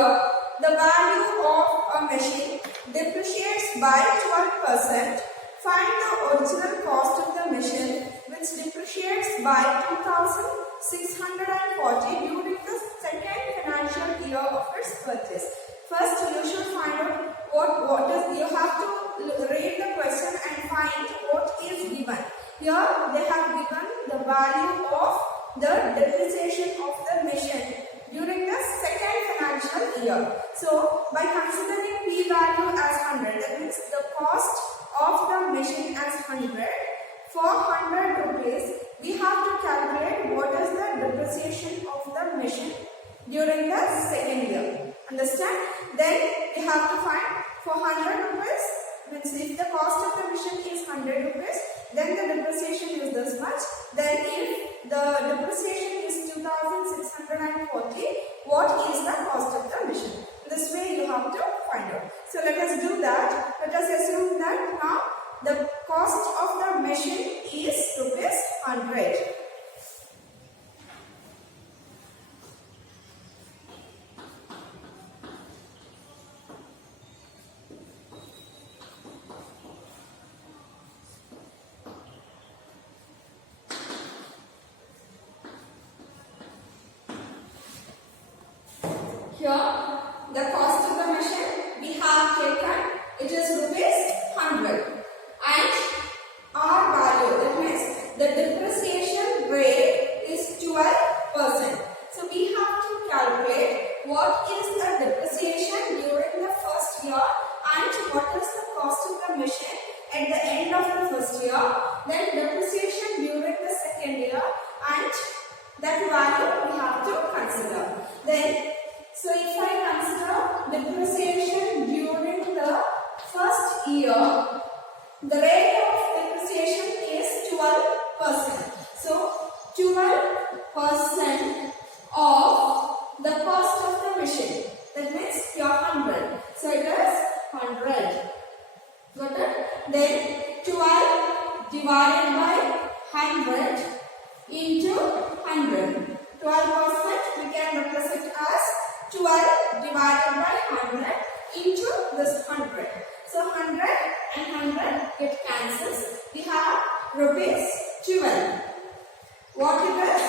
Here, the value of a machine depreciates by 12%. Find the original cost of the machine which depreciates by 2,640 during the second financial year of its purchase. First, you should find out what is. You have to read the question and find what is given. Here, they have given the value of the depreciation of the machine during the second financial year. So, by considering P value as 100, that means the cost of the machine as 100, for 100 rupees, we have to calculate what is the depreciation of the machine during the second year. Understand? Then, we have to find for 100 rupees, means if the cost of the machine is 100 rupees, then the depreciation is this much. Then if the depreciation is 2,640, what is the cost of the machine? This way you have to find out. So let us do that. Let us assume that now the cost of the machine is rupees 100. Here, the cost of the machine we have taken, it is rupees 100, and our value, that means the depreciation rate is 12%. So we have to calculate what is the depreciation during the first year and what is the cost of the machine at the end of the first year, then depreciation during the second year, and that value we have to consider. Then so if I consider depreciation during the first year, the rate of depreciation is 12%. So 12% of the cost of the machine. That means your 100. So it is 100. Got it? Then 12 divided by 100 into 100. 12% we can represent as 12 divided by 100 into this 100. So 100 and 100 get cancels. We have rupees 12. What it is?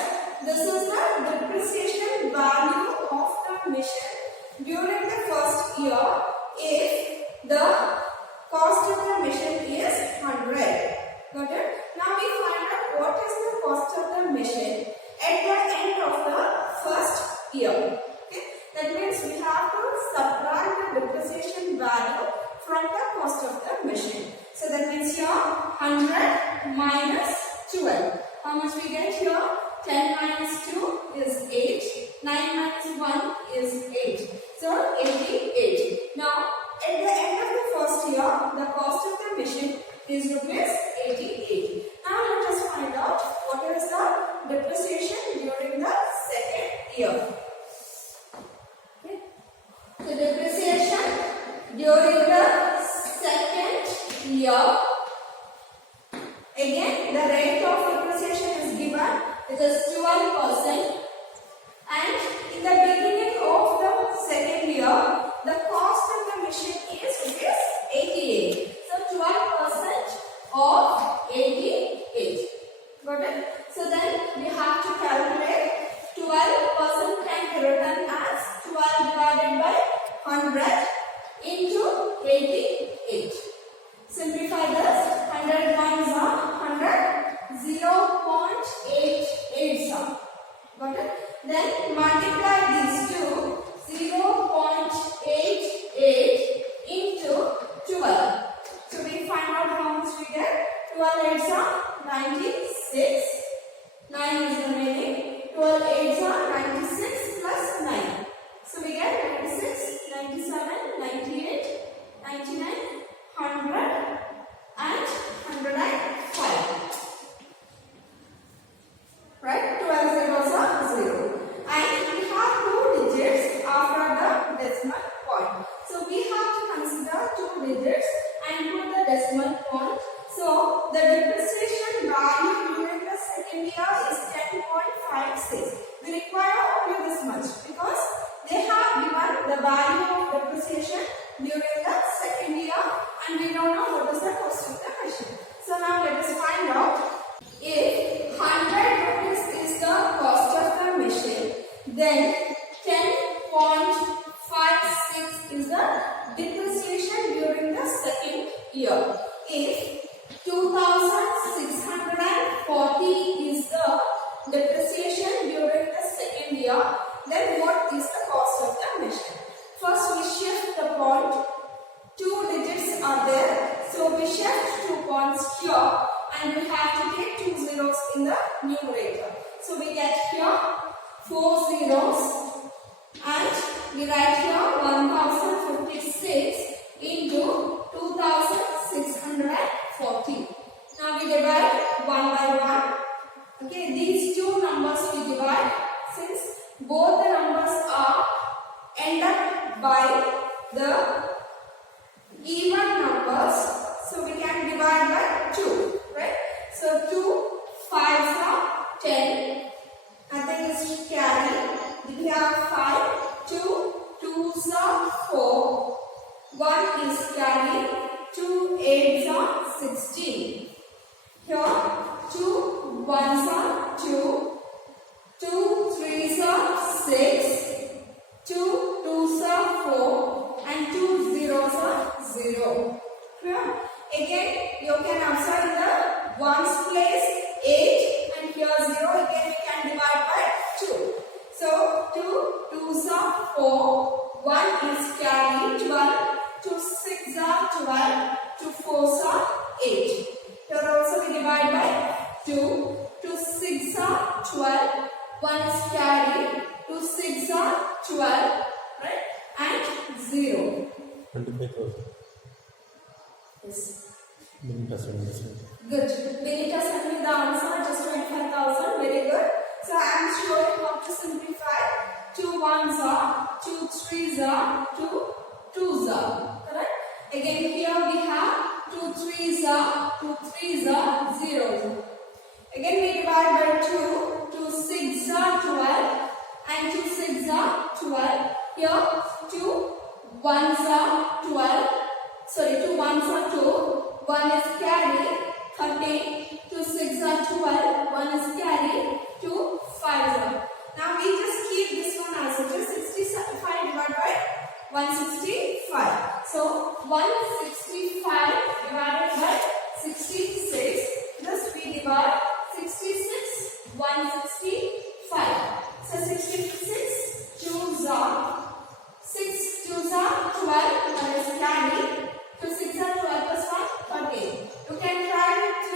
This is the depreciation value of the machine during the first year if the cost of the machine is 100. Got it? Now we find out what is the cost of the machine at the end of the first year. That means we have to subtract the depreciation value from the cost of the machine. So that means here 100 minus 12. How much we get here? 10 minus 2 is 8. 9 minus 1 is 8. So 88. Now at the end of the first year, the cost of the machine is rupees 88. Now let us find out what is the depreciation during the second year. The depreciation during the second year, again the rate of depreciation is given, it is 12%, and in the beginning of the second year, the cost of the machine is rupees 88. So 12% of 88. Got it? So then we have to calculate 12% can be written as 12 divided by 100 into 88. Simplify this. 100 times 100, 0.88. Got it? Then multiply these two. 0.88 into 12. So we find out how much we get. 12 8s are 96. 9 is remaining. 12 8s are 96 plus 9. So we get 96, 97, 98, 99, 100 and 105. Right? 12 zeros are 0. And we have 2 digits after the decimal point. So we have to consider 2 digits and put the decimal point. So the depreciation value during the second year is 10.56. We require only this much because they have given the the value of depreciation during the second year, and we don't know what is the cost of the machine. So now let us find out. If 100 rupees is the cost of the machine, then 10.56 is the depreciation during the second year. If 2640 is the depreciation during the second year, then what is the cost of the machine? First we shift the point. 2 digits are there, so we shift 2 points here, and we have to take 2 zeros in the numerator. So we get here 4 zeros, and we write here 1056 into 2640. Now we divide 1 by 1. Okay, these two numbers we divide. Since both the numbers are end up by the even numbers, so we can divide by 2, right? So 2 5s are 10. Nothing is carry. We have 5. 2 2s are 4. 1 is carry. 2 8s are 16. Here 2 1s are 2. 2 3s are 6. 2 2s are 4. And 2 zeros are 0. Clear? Again, you can observe in the ones place 8, and here 0. Again, we can divide by 2. So 2 2s are 4. 1 is carry 12. 2 6s are 12. 2 4s are 8. Here also we divide by 2. 2 6s are 12. 1 is carry. 2 6s are 12. Right? And 0. 25,000. Yes. Benita sent me. Good. Benita sent me the answer, just 25,000. Very good. So I am showing how to simplify. 2 1s are, 2 3s are, 2 2s are. Correct? Again here we have 2 3s are, 2 3s are, 0s. Again we divide by 2. 2 6s are 12, and 2 6s are 12. Here 2 1s are 12. Sorry, 2 1s are 2. 1 is carry 13. 2 6s are 12. 1 is carry. 2 5s are. Now we just keep this one also. Just 65 divided by 165. So 165 divided by 66. Thus we divide 66 165. So 66 2s are 6 2s are 12. 1 is carry. 2 6 are 12 plus 1 13. You can try with 3.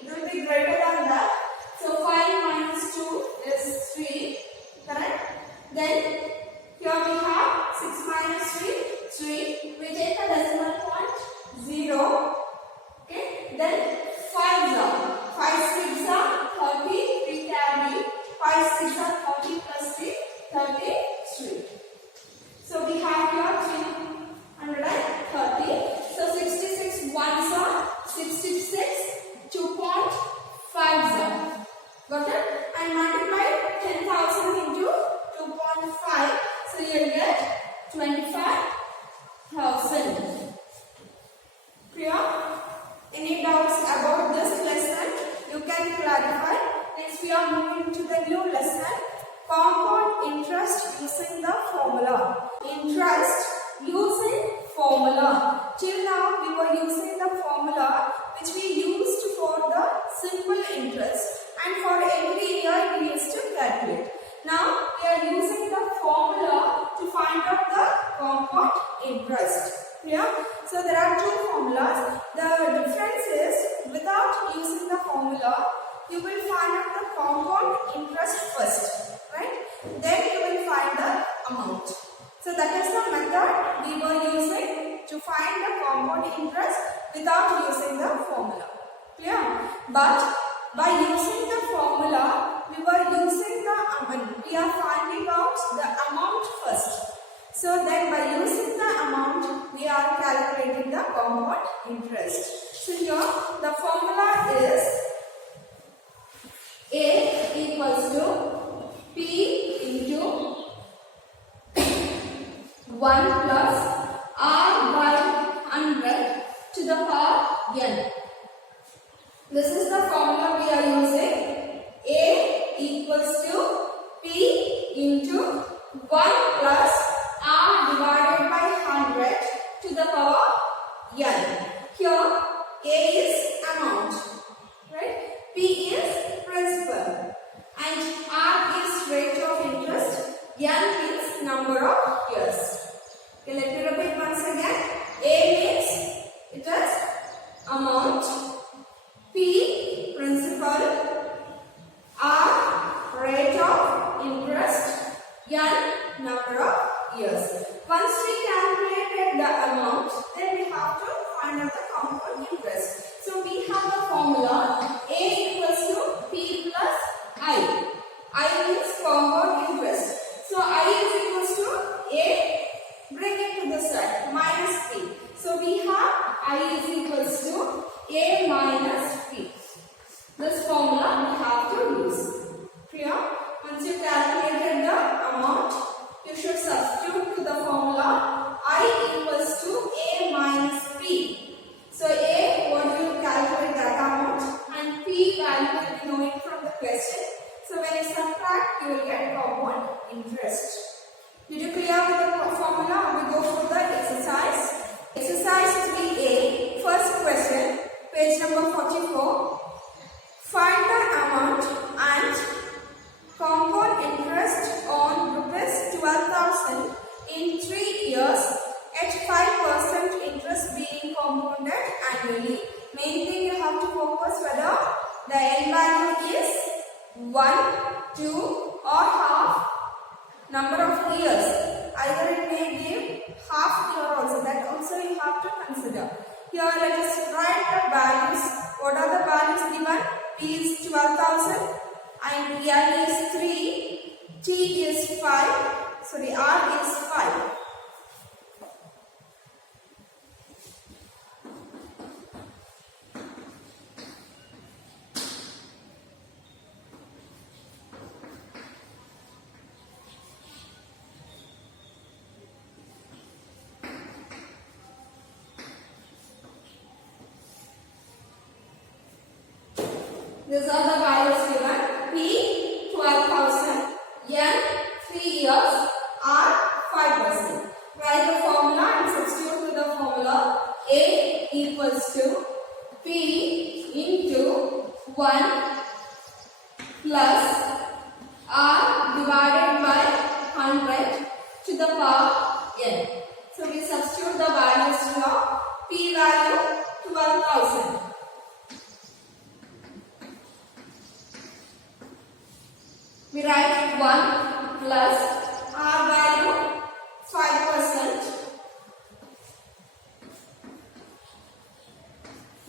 It will be greater than that. So 5 minus 2 is 3. Correct? Then here we have 6 minus 3 3. We take the decimal point 0. Okay? Then 5s are 5 6 are 30. 3 carry. 5 6 are 30 plus 3 33. So we have here 330. So 66 1s are 66. 2.5s are. Got it? And multiply 10,000 into 2.5. So you will get 25,000. Clear? Any doubts about this lesson? You can clarify. Next we are moving to the new lesson. Compound interest using the formula. Interest using formula. Till now we were using the formula which we used for the simple interest, and for every year we used to calculate. Now we are using the formula to find out the compound interest. Yeah? So there are two formulas. The difference is without using the formula, you will find out the compound interest first. Right? Then you will find the amount. So that is the method we were using to find the compound interest without using the formula. Clear? But by using the formula, we were using the amount. We are finding out the amount first. So then by using the amount, we are calculating the compound interest. So here the formula is A equals to P into 1 1 plus r by 100 to the power n. This is the formula we are using. A equals to P into 1 plus r divided by 100 to the power n. Here A is amount, right? P is principal, and r is rate of interest, n is number of years. Okay, let me repeat once again. A means it is amount, P principal, r rate of interest, n number of years. Once we calculated the amount, then we have to find out the compound interest. So we have the formula A equals to P plus I. I means compound interest. So I is equals to A, bring it to the side, minus P. So we have I is equals to A minus P. This formula we have to use. Clear? Once you calculated the amount, you should substitute to the formula I equals to A minus P. So A, what do you calculate that amount, and P value will be knowing from the question. So when you subtract, you will get compound interest. Did you clear with the formula? We go for the exercise. Exercise 3A, first question, page number 44. Find the amount and compound interest on rupees 12,000 in 3 years at 5% interest being compounded annually. Main thing you have to focus whether the n value is 1, 2 or half number of years. Either it may give half year also, that also you have to consider. Here let us write the values. What are the values given? P is 12,000 and N is 3, T is 5, sorry, R is 5. These are the values given. P 12,000, N 3 years, R 5%. Write the formula and substitute to the formula. A equals to P into 1 plus R divided by 100 to the power n. So we substitute the values here. P value 12,000. We write 1 plus R value 5%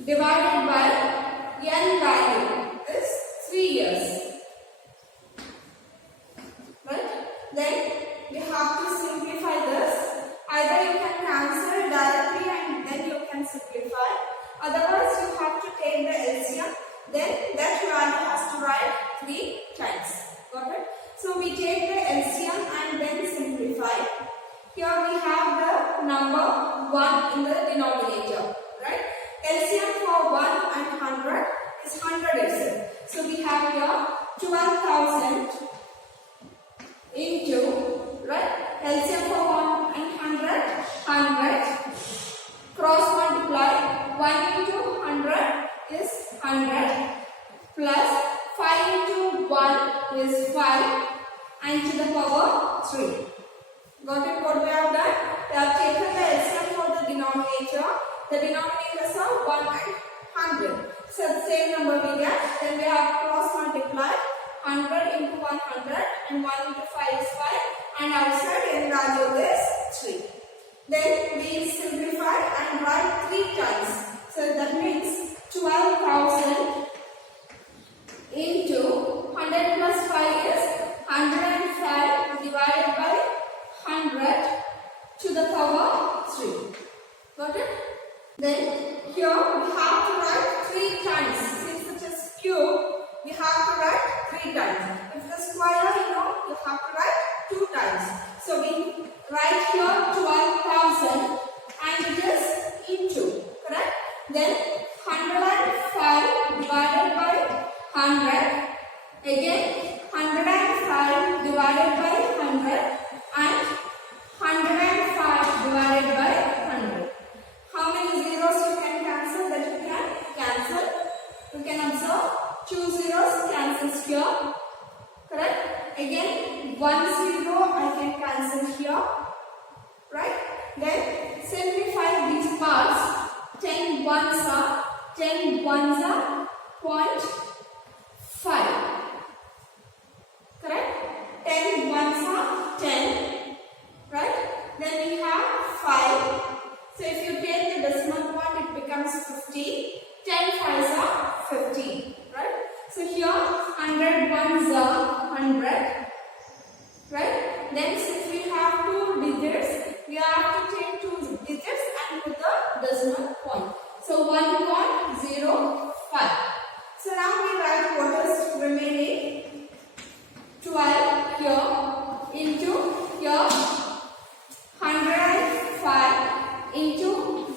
divided by n value is 3 years. Right? Then we have to simplify this. Either you can cancel directly and then you can simplify. Otherwise you have to take the LCM. Then that value has to write 3 times. Got it? So we take the LCM and then simplify. Here we have the number 1 in the denominator. Right? LCM for 1 and 100 is 100 itself. So we have here 12,000 into, right? LCM for 1 and 100, cross multiply. 1 into 100 is 100 plus 5 into 1 is 5 and to the power 3. Got it? What we have done? We have taken the LCM for the denominator. The denominators are 1 and 100. So the same number we get. Then we have cross multiply. 100 into 100 and 1 into 5 is 5 and outside n value is 3. Then we simplify and write 3 times. So that means 12,000 into 100 plus 5 is 105 divided by 100 to the power 3. Got it? Then here we have to write 3 times. Since it is cube, we have to write 3 times. If it is square, you have to write 2 times. So we write here 2 ones are 0.5. Correct? 10 ones are 10. Right? Then we have 5. So if you take the decimal point, it becomes 50. 10 fives are 50. Right? So here 100 ones are 100. Right? Then since we have 2 digits, we have to take 2 digits and put the decimal point. So 1.05. So now we write what is remaining. 12 here into here 105 into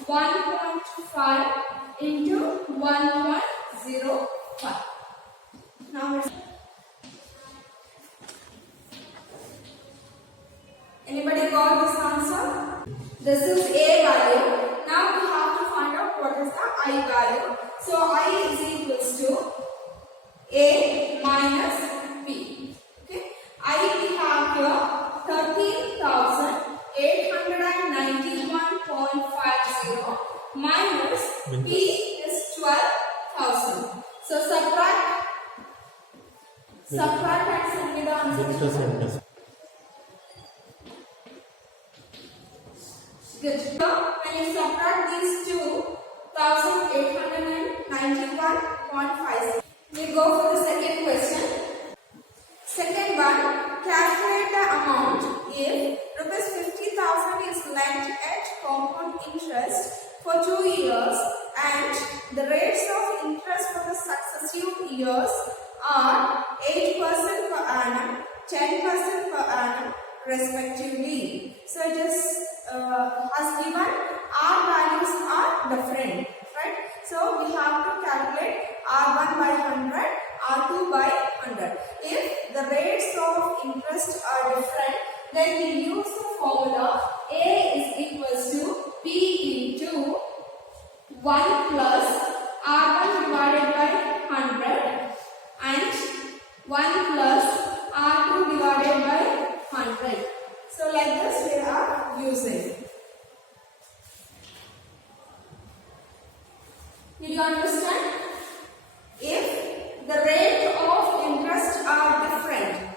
1.5 into 1.05. Now anybody got this answer? This is A value. Now we have to find out what is the I value. So I is equals to A minus B. Okay. I we have here 13,891.50 minus B is 12,000. So subtract and send me the answer. Good. Now, when you subtract these two, 1,891.50. We go for the second question. Second one, calculate the amount if rupees 50,000 is lent at compound interest for 2 years and the rates of interest for the successive years are 8% per annum, 10% per annum respectively. So it is as given, our values are different, right? So we have to calculate R1 by 100, R2 by 100. If the rates of interest are different, then we use the formula A is equals to P into 1 plus R1 divided by 100 and 1 plus R2 divided by 100. So like this we are using. Did you understand? If the rate of interest are different,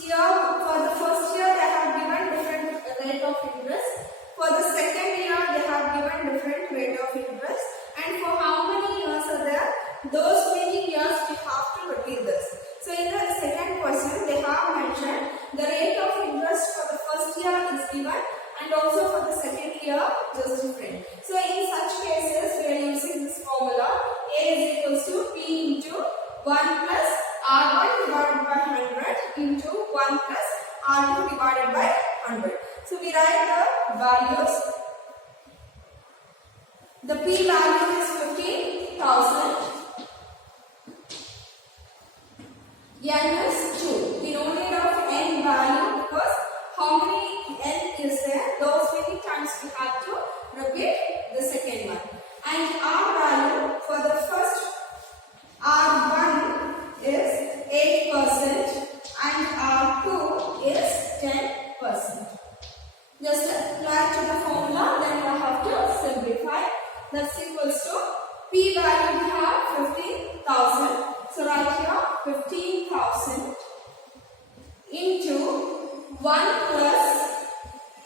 here for the first year they have given different rate of interest, for the second year they have given different rate of interest, and for how many years are there, those many years we have to repeat this. So in the second question they have mentioned the rate of interest for the first year is given and also for the second year just different. So in such cases we are using this formula A is equals to P into 1 plus R1 divided by 100 into 1 plus R2 divided by 100. So we write the values. The P value is 15,000. N is 2. We don't need of N value because how many N is there? Those many times we have to repeat the second one. And R value for the first R1 is 8% and R2 is 10%. Just apply to the formula, then you have to simplify. That's equals to P value we have 15,000. So right here 15,000 into 1 plus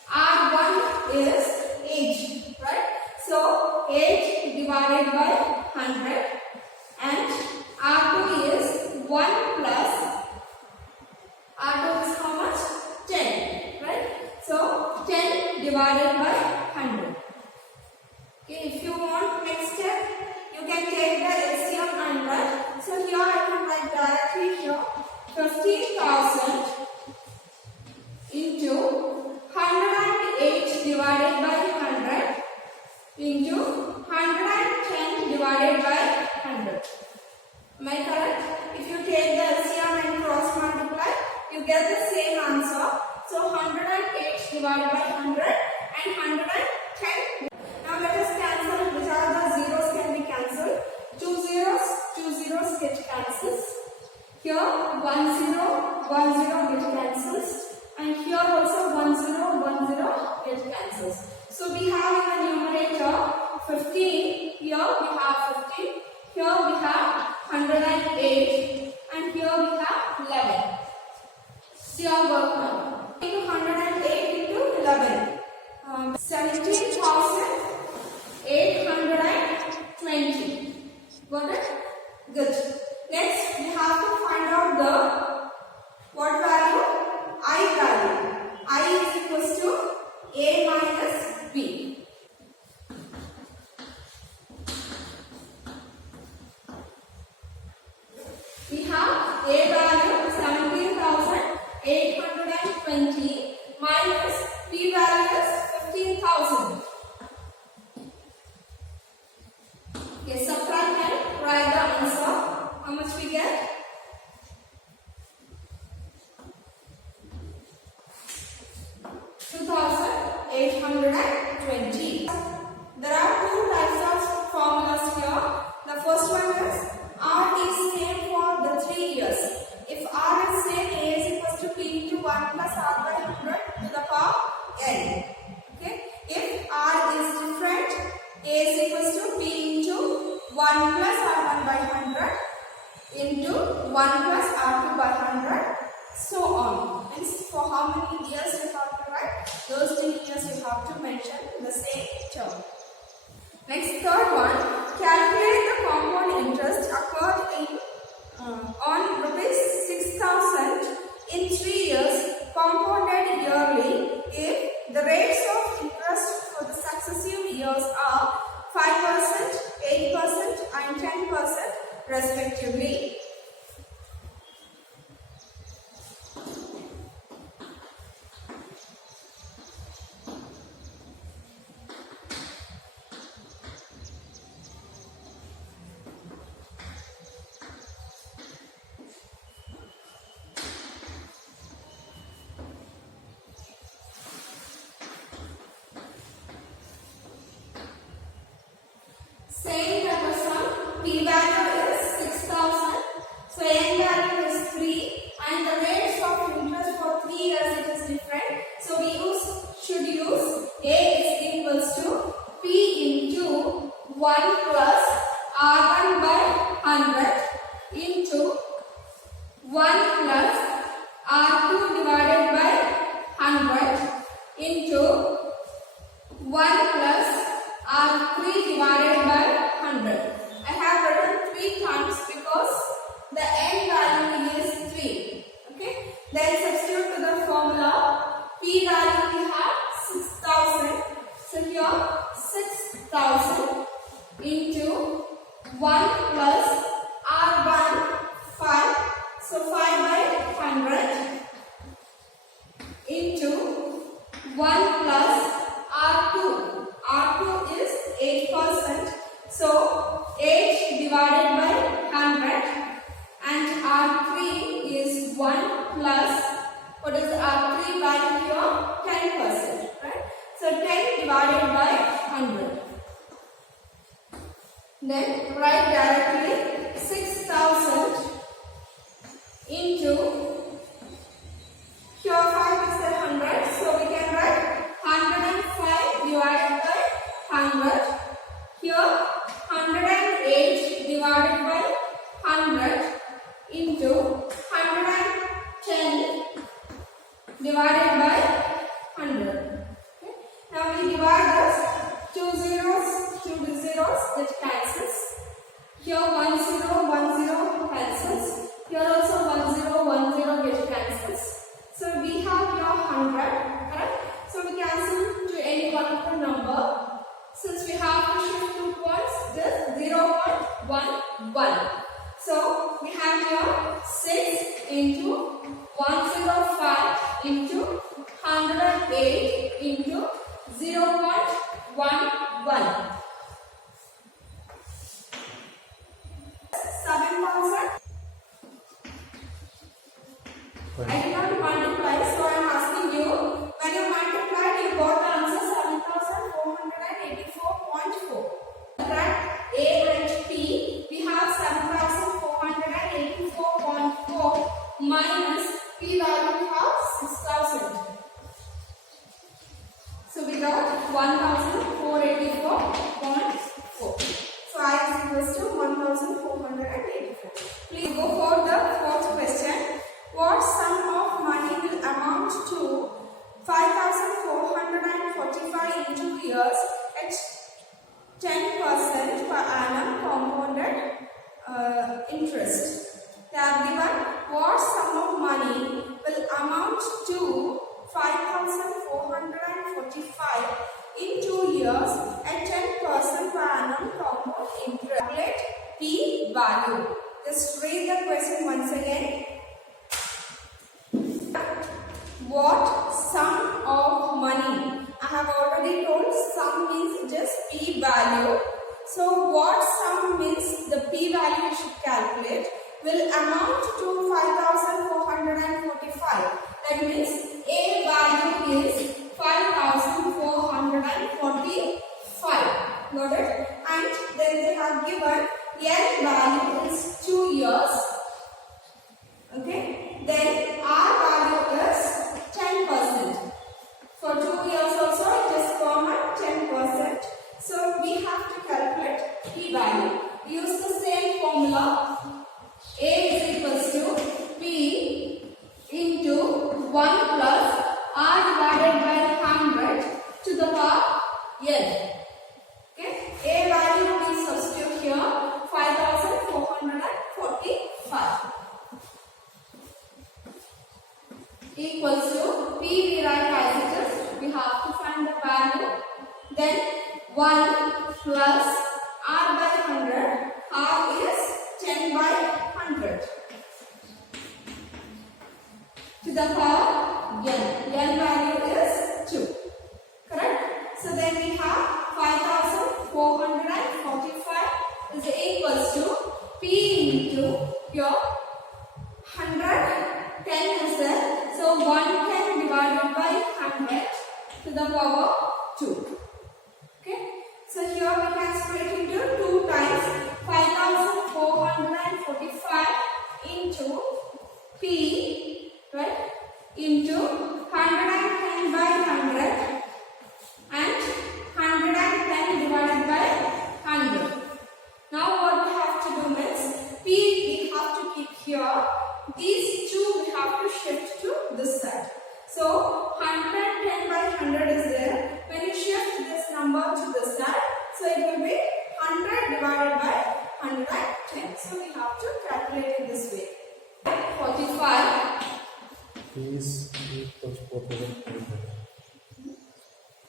R1 is 8, right? So 8 divided by 100 and R2 is 1 plus R2 is how much? 10, right? So 10 divided by 100. Okay, if you want next step, you can take the LCM and write. So here I can write directly here 15,000 into 108 divided by 100 into 110 divided by 100. Am I correct? If you take the LCM and cross multiply, you get the same answer. So 108 divided by 100 and 110. Now let us cancel which are the zeros can be cancelled. 2 zeros get cancelled. Here 1 0 get cancelled. And here also 1 0 get cancelled. So we have in the numerator 15, here Here we have 50. Here we have 108. And here we have 11. See our work now. Into 108 into 11. 17,820. Got it? Good. Next, we have to find out the what value? I value. I is equals to A minus B. We have A value 17,820 minus B value is 15,000. Okay, subtract and write the answer. How much we get? 2,820. There are two types of formulas here. The first one is R is same for the 3 years. If R is same, A is equals to P into 1 plus R by 100 to the power N. Okay. If R is different, A is equals to P into 1 plus R1 by 100 into 1 plus R2 by 100, so on. Means for how many years you have to write? Those 3 years you have to mention the same term. Next, third one, calculate the compound interest occurred on rupees 6,000 in 3 years compounded yearly if the rates of interest for the successive years are 5%, 8% and 10% respectively. Same type of sum. P value is 6,000. So N value is 3 and the rates of interest for 3 years it is different. So we should use A is equals to P into 1 plus R1 by 100 into 1 plus R2 divided by 100 into 1 plus R3 divided by 100. I have written 3 times because the N value is 3. Okay. Then substitute to the formula. P value we have 6,000. So here 6,000 into 1 plus R1 5. So 5 by 100 into 1 plus R2. R2 is 8%. So 8 divided by 100 and R3 is 1 plus, what is R3 value here? 10%. Right? So 10 divided by 100. Then write directly 6,000 into, here 5 is the 100. So we can write 105 divided by 100. Here 108 divided by 100 into 110 divided by 100. Okay. Now we divide this. 2 zeros, 2 zeros, that cancels. Here 1 0, 1 0 cancels. Here also 1 0, 1 0 get cancels. So we have here 100. Correct? So we cancel to any one of the number. Since we have to shift 2 points, just 0.11. So we have here 6 into 105 into 108 into 0.11. 7,000. I did not multiply, so I am asking you, when you multiplied, you got the answer 7,484.4. Subtract A and P, we have 7,484.4 minus P value we have 6,000. So we got 1,484.4. So Please go for the fourth question. What sum of money will amount to 5,445 in 2 years at 10% per annum compounded interest? They are given what sum of money will amount to 5,445 in 2 years at 10% per annum compound interest. Calculate P value. Just read the question once again. What sum of money? I have already told sum means just P value. So what sum means the P value you should calculate will amount to 5,445. That means A value is 5,445. Got it? And then they have given N value is 2 years. Okay. Then R value is 10%. For 2 years also it is common 10%. So we have to calculate P value. Use the same formula. A is equals to P into 1 plus R divided by 100 to the power N. Okay. A value we substitute here 5,445 equals to P we write as it is. We have to find the value. Then 1 plus R by 100. R is 10 by 100 to the power N. N value is 2. Correct? So then we have 5,445 is equals to P into your 100. 10 is there. So 110 divided by 100 to the power 2. Okay. So here we can split into 2 times. 5,445 into P, right, into 110 by 100 and 110 divided by 100. Now what we have to do is P we have to keep here. These two we have to shift to this side. So 110 by 100 is there. When you shift this number to this side, so it will be 100 divided by 110. So we have to calculate it this way. 45 is equals 4,500.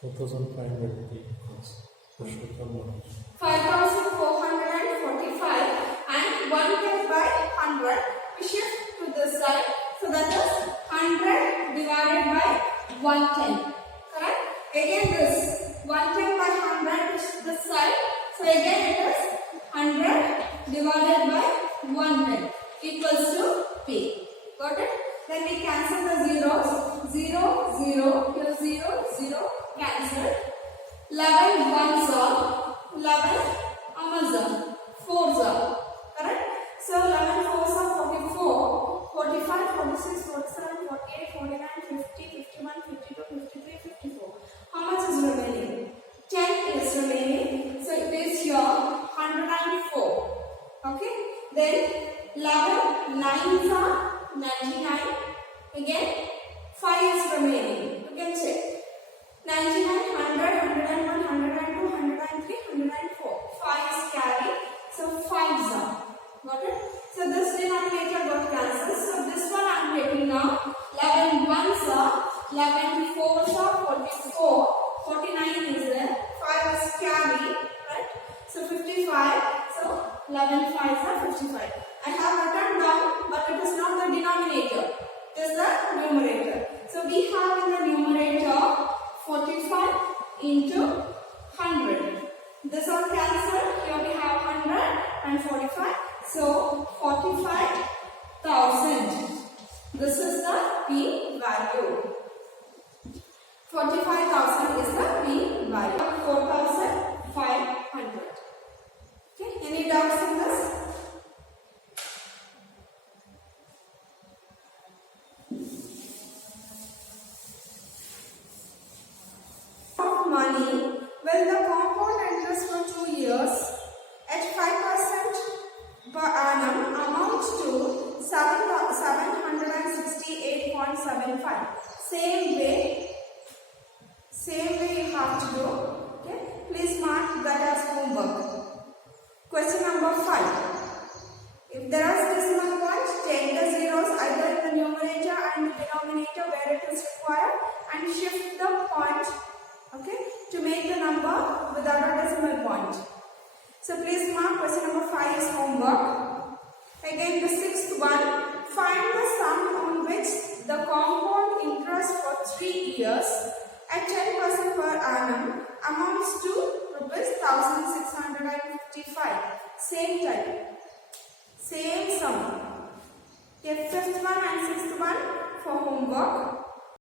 4,500 equals. 5,445 and 110 by 100. We shift to this side. So that is 100 divided by 110. Correct? Again this 110 by 100 is this side. So again it is 100 divided by 110 equals to P. Got it? Then we cancel the zeros. 0, 0, here 0, 0, cancel. 11 ones are 11 Amazon. 4s are. Correct? So 11 4s are 44, 45, 46, 47, 48, 49, 50, 51, 52, 53, 54. How much is remaining? 10 is remaining. So it is here 104. Okay? Then 11 9s are 99. Again 5 is remaining. You can check. 99, 100, 101, 102, 103, 104. 5 is carried. So 5s are. Got it? So this denominator got cancelled. So this one I am taking now. 11 ones are 11 4s are 44. 49 is there. 5 is carried. Right? So 55. So 11 5s are 55. I have written down, but it is not the denominator. It is the numerator. So we have in the numerator 45 into 100. This all cancelled. Here we have 100 and 45. So 45,000. This is the P value. 45,000 is the P value. 4,500. Okay. Any doubts in this? Money, well, the compound interest for 2 years at 5% per annum amount amount to 768.75. Same way you have to do. Okay, please mark that as homework. Question number 5. If there are decimal points, take the zeros either in the numerator and the denominator where it is required and shift the point, okay, to make the number without a decimal point. So please mark question number 5 is homework. Again, the 6th one, find the sum on which the compound interest for 3 years at 10% per annum amounts to rupees 1,655. Same type, same sum. Okay, 5th one and 6th one for homework.